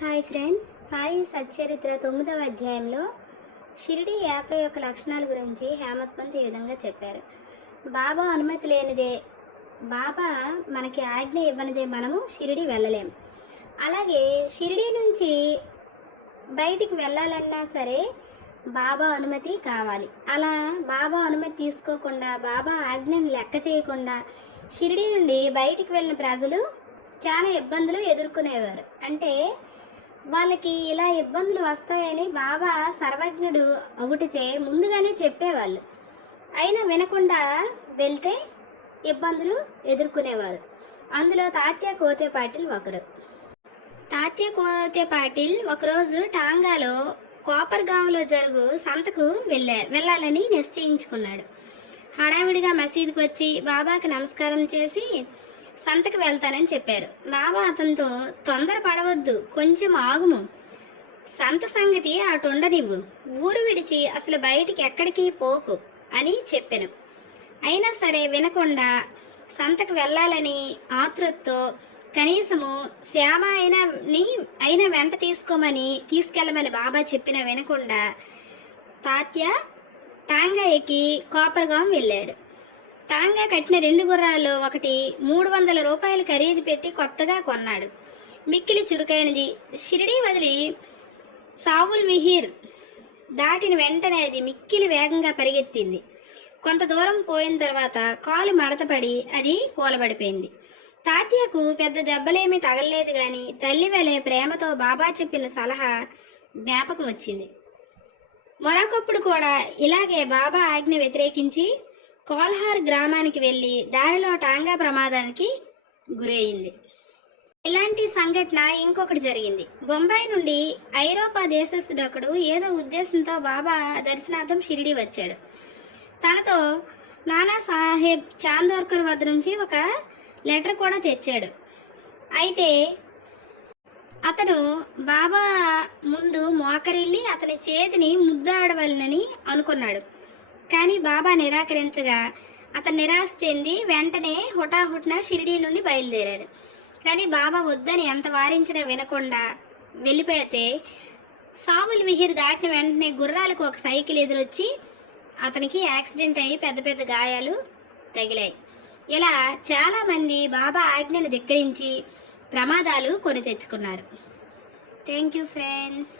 Hi friends Sai Satcharitra తొమ్మిదవ అధ్యాయంలో షిరిడి యాత్ర యొక్క లక్షణాల గురించి హేమత్ పంత్ ఈ విధంగా చెప్పారు. బాబా అనుమతి లేనిదే బాబా మనకి ఆజ్ఞ ఇవ్వనిదే మనము షిరిడి వెళ్ళలేం. అలాగే షిరిడి నుంచి బయటికి వెళ్ళాలన్నా సరే బాబా అనుమతి కావాలి. అలా బాబా అనుమతి తీసుకోకుండా బాబా ఆజ్ఞను లెక్క చేయకుండా షిరిడి నుండి బయటికి వెళ్ళిన ప్రజలు చాలా ఇబ్బందులు ఎదుర్కొనేవారు. అంటే వాళ్ళకి ఇలా ఇబ్బందులు వస్తాయని బాబా సర్వజ్ఞుడు ఒకటిచే ముందుగానే చెప్పేవాళ్ళు. అయినా వినకుండా వెళ్తే ఇబ్బందులు ఎదుర్కొనేవారు. అందులో తాత్య కోతే పాటిల్ ఒకరు. తాత్య కోతే పాటిల్ ఒకరోజు టాంగాలో కోపర్గాంలో జరుగు సంతకు వెళ్ళా వెళ్ళాలని నిశ్చయించుకున్నాడు. హడావిడిగా మసీదుకు వచ్చి బాబాకి నమస్కారం చేసి సంతకు వెళ్తానని చెప్పారు. బాబా అతనితో తొందర పడవద్దు కొంచెం ఆగుము. సంత సంగతి అటుండనివ్వు ఊరు విడిచి అసలు బయటికి ఎక్కడికి పోకు అని చెప్పాను. అయినా సరే వినకుండా సంతకు వెళ్ళాలని ఆతృతతో కనీసము శ్యామ అయినాని అయినా వెంట తీసుకోమని తీసుకెళ్ళమని బాబా చెప్పినా వినకుండా తాత్య టాంగా ఎక్కి కోపరగాం వెళ్ళాడు. టాంగా కట్టిన రెండు గుర్రాల్లో ఒకటి మూడు వందల రూపాయలు ఖరీదు పెట్టి కొత్తగా కొన్నాడు. మిక్కిలి చురుకైనది. షిరిడి వదిలి సావుల్ విహీర్ దాటిన వెంటనే అది మిక్కిలి వేగంగా పరిగెత్తింది. కొంత దూరం పోయిన తర్వాత కాలు మడతపడి అది కూలబడిపోయింది. తాత్యకు పెద్ద దెబ్బలేమీ తగలలేదు కానీ తల్లి వెలే ప్రేమతో బాబా చెప్పిన సలహా జ్ఞాపకం వచ్చింది. మరొకప్పుడు కూడా ఇలాగే బాబా ఆజ్ఞ వ్యతిరేకించి కోల్హార్ గ్రామానికి వెళ్ళి దారిలో టాంగా ప్రమాదానికి గురయింది ఇలాంటి సంఘటన ఇంకొకటి జరిగింది. బొంబాయి నుండి ఐరోపా దేశస్థుడు ఒకడు ఏదో ఉద్దేశంతో బాబా దర్శనార్థం షిరిడి వచ్చాడు. తనతో నానా సాహెబ్ చాందోర్కర్ వద్ద నుంచి ఒక లెటర్ కూడా తెచ్చాడు. అయితే అతను బాబా ముందు మోకరిల్లి అతని చేతిని ముద్దాడవలనని అనుకున్నాడు. కానీ బాబా నిరాకరించగా అతను నిరాశ చెంది వెంటనే హుటాహుటిన షిరిడీ నుండి బయలుదేరాడు. కానీ బాబా వద్దని ఎంత వారించినా వినకుండా వెళ్ళిపోతే సావుల్ విహిర్ దాటిన వెంటనే గుర్రాలకు ఒక సైకిల్ ఎదురొచ్చి అతనికి యాక్సిడెంట్ అయ్యి పెద్ద పెద్ద గాయాలు తగిలాయి. ఇలా చాలామంది బాబా ఆజ్ఞను ధిక్కరించి ప్రమాదాలు కొని తెచ్చుకున్నారు. Thank you friends.